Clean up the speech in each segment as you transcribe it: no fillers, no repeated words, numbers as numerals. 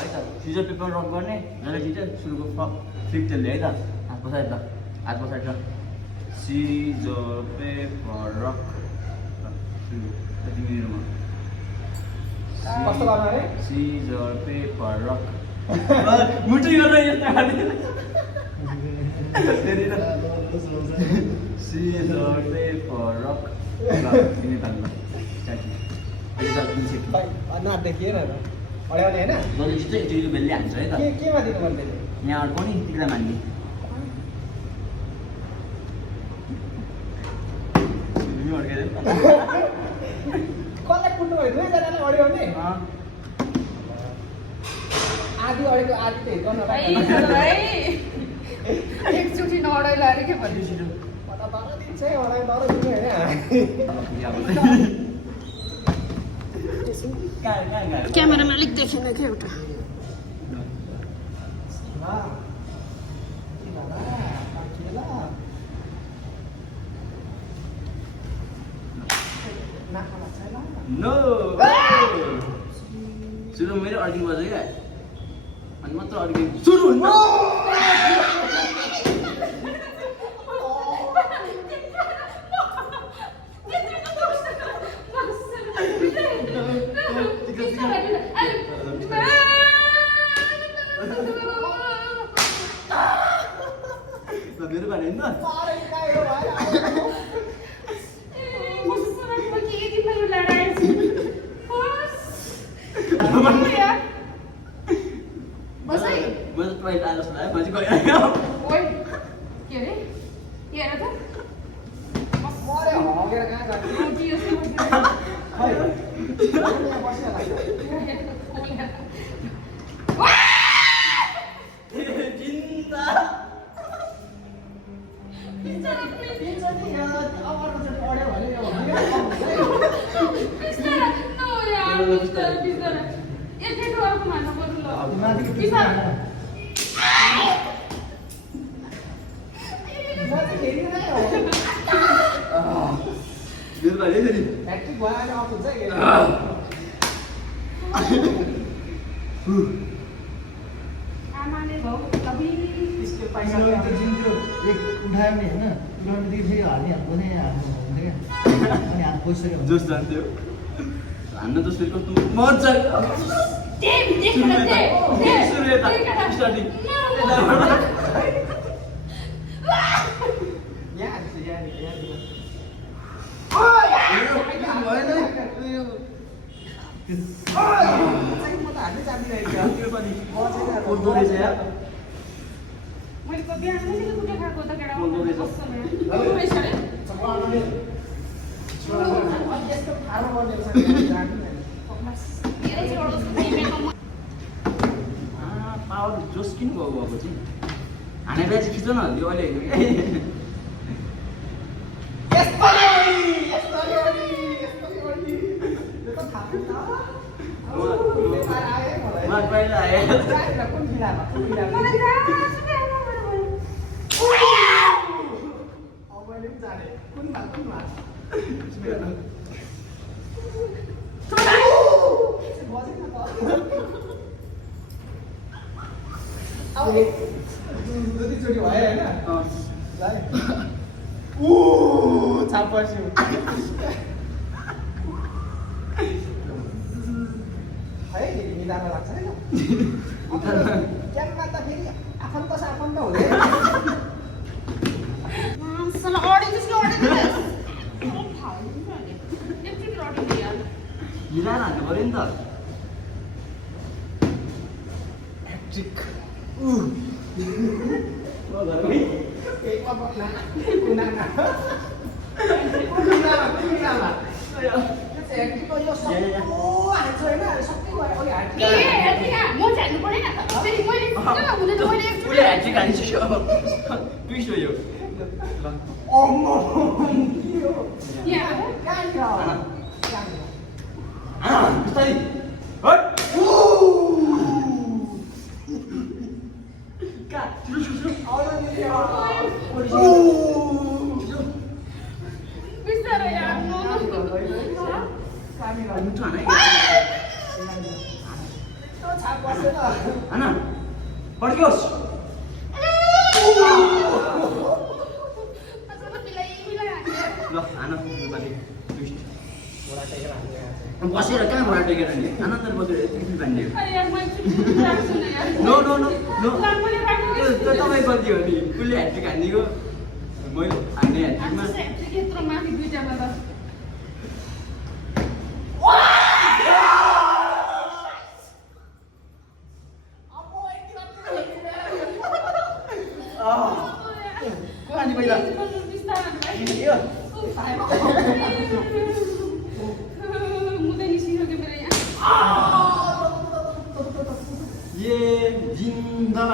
है त Caesar paper rock गर्ने जहिले जित्यो सुरुको फ्लिप त्यसले है त हात पछाडि त हात पछाडि त सिजर पेपर रक यति मिनटमा कस्तो गर्नु अरे सिजर पेपर रक मुटु गरेर यस्तो गर्ने सिजर पेपर रक तिमी तान्नु न देखिएन अड्याउने होइन जसले चाहिँ टिको बेलले हान्छ है त केमा दिनु पर्ने यहाँ अर्को नि टिक्ला मान्ने कसलाई कुट्नु भयो दुवैजनालाई अड्याउने आधी अडेको आधी त हिर्काउन एकचोटि नअडाइला अरे के भन्नु दिन्छ है अडाइ तर दिने होइन क्यामेरामा अलिक देखेन क्या एउटा नो सुरु मेरो अर्किङ बज्यो क्या अनि मात्र अर्किङ सुरु हुन्छ मेरो बारे होइन म त टोइलेट आएर जस्तो लाग्यो पछि गइरहेको के अरे हेर त मरे हगेर कहाँ जाने Hectic why I often say it. आमाले भाउ कभी इसके पैसा जुन त्यो एक उठायो नि होइन उठाउनेदेखि फेरि हाल्ने हाल्नु नै हाल्नु हुन्थ्यो क्या अनि हात बसिसक्यो भने जोस जान्थ्यो हान्न त फेरि कस्तो मजा स्टार्टिङ मैले त बिहान पनि कुटे खाएको त केटा बोल्दो रहेछ। कस्तो भयो रहेछ अरे पावर जोस किन भयो अब चाहिँ हाने बेला चाहिँ खिच्न हल्यो अहिले पहिला आयो जतिचोटि भयो होइन छापर्छु है निदान लाग्छ है क्यानमा त फेरि आफन्त साफन्त हुँदैन हिलाएर हाल्नु पऱ्यो नि त उसले ह्याट्रिक हानिसक्यो ट्विस्ट हो यो बिस्तारै बसेन होइन पड्कियोस् ल हान योपालि ट्विस्ट घोडा टेकेर हान्ने यहाँ चाहिँ। बसेर कहाँ घोडा टेकेर नि आनन्दले बसेर यति भन्ने अरे यार मैं चुप राख्छु न यार नो नो नो नो मैले राख्नु त्यो तपाईँ गल्ती हो नि उसले ह्याट्रिक हानिदिएको मैले हान्ने ह्याट्रिकमा आज चाहिँ यत्रो माथि दुईटामा त को हानि पहिला यो मुदै निस्किसक्यो मेरो यहाँ ये जिन्दा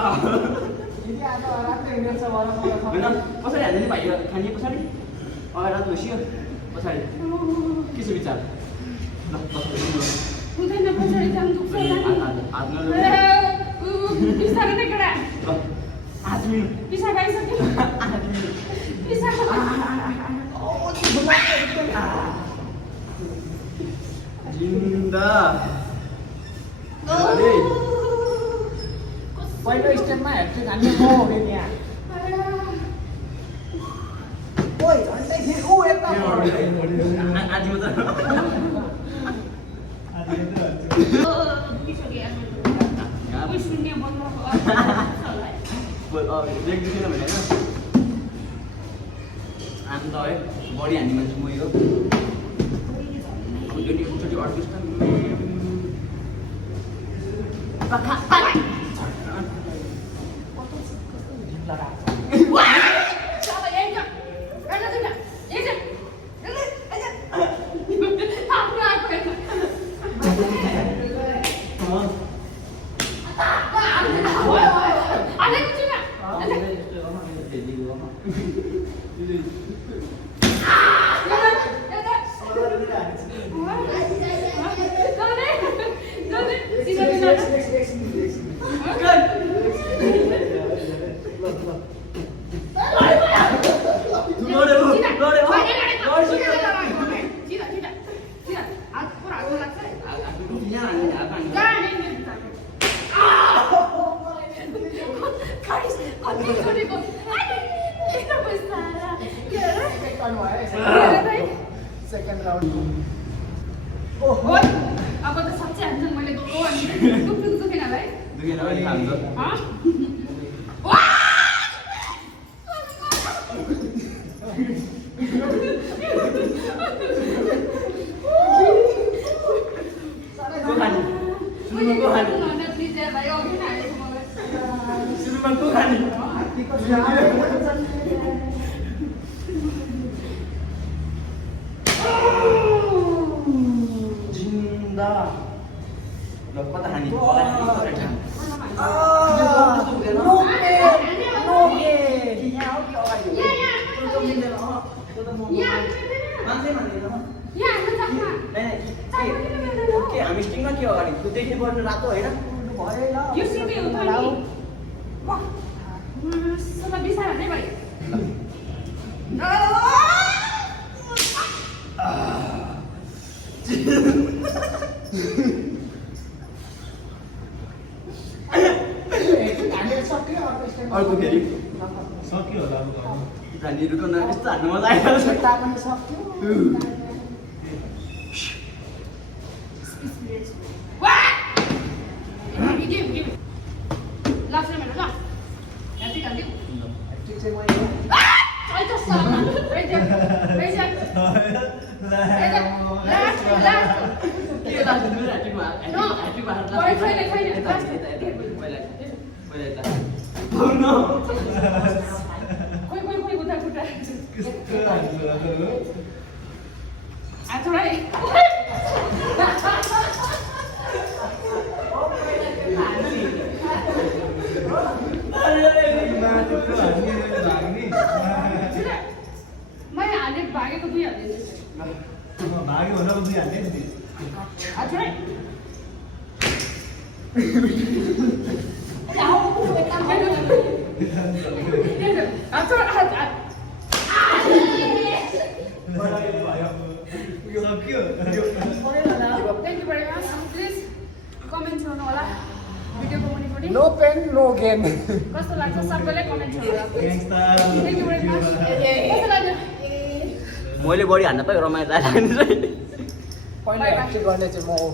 दिदी आज रात्रि हिँडेछ भन मलाई होइन कसरी हाल्ने नि भाइ खाने पछाडि अगाडि रात बसियो पछाडि के छ विचार ल हुँदैन पछाडि जानु दुख्छ हात नलगाऊ बिस्तारै नै केटा ल हात मिल्नु पिसा गइसक्यो पिसा जिन्दा अरे पहिलो स्टेपमा ह्याट्रिक हान्ने म हो नि यहाँ ओइ झन्डै फेरि ऊ यता आदिमा त उयो शून्य बन्द देख्दैन भने होइन आम त है बढी हान्ने मान्छे मै हो अब यो नि एकचोटि अड्किस् सेकेन्ड राउन्ड अब त साँच्चै हान्छन् मैले दुखेन होला है दुखेन भने खान्छ सुरुमा को खाने जिन्दा ल कता खाने के हामी स्टिङमा के अगाडि देख्ने पर्ने रातो होइन भयो ल यो सिधै हो त नि वाह सबै बिसार नै भयो अर्को फेरि सक्यो होला अब नानीहरूको न यस्तो हान्नु मजा आइहाल्छ के लाग्छ तिम्रो ह्याट्रिकमा ह्याट्रिकमा खोइ उता खुट्टा कस्तो हान्नु थोरै मैले हाले भागेको 2 हालिदिन्छु भाग्यो होला उनी हाल्ने नि थोरै सक्यो Thank you very much. Please comment गर्नु होला भिडियोको मुनिपट्टि नो पेन नो गेन कस्तो लाग्छ सबैलाई कमेन्टहरू Gangsta. Thank you very much. कस्तो लाग्यो मैले बढी हान्न पाएँ रमाइलो लाग्यो पहिला एक्टिङ गर्ने चाहिँ म हो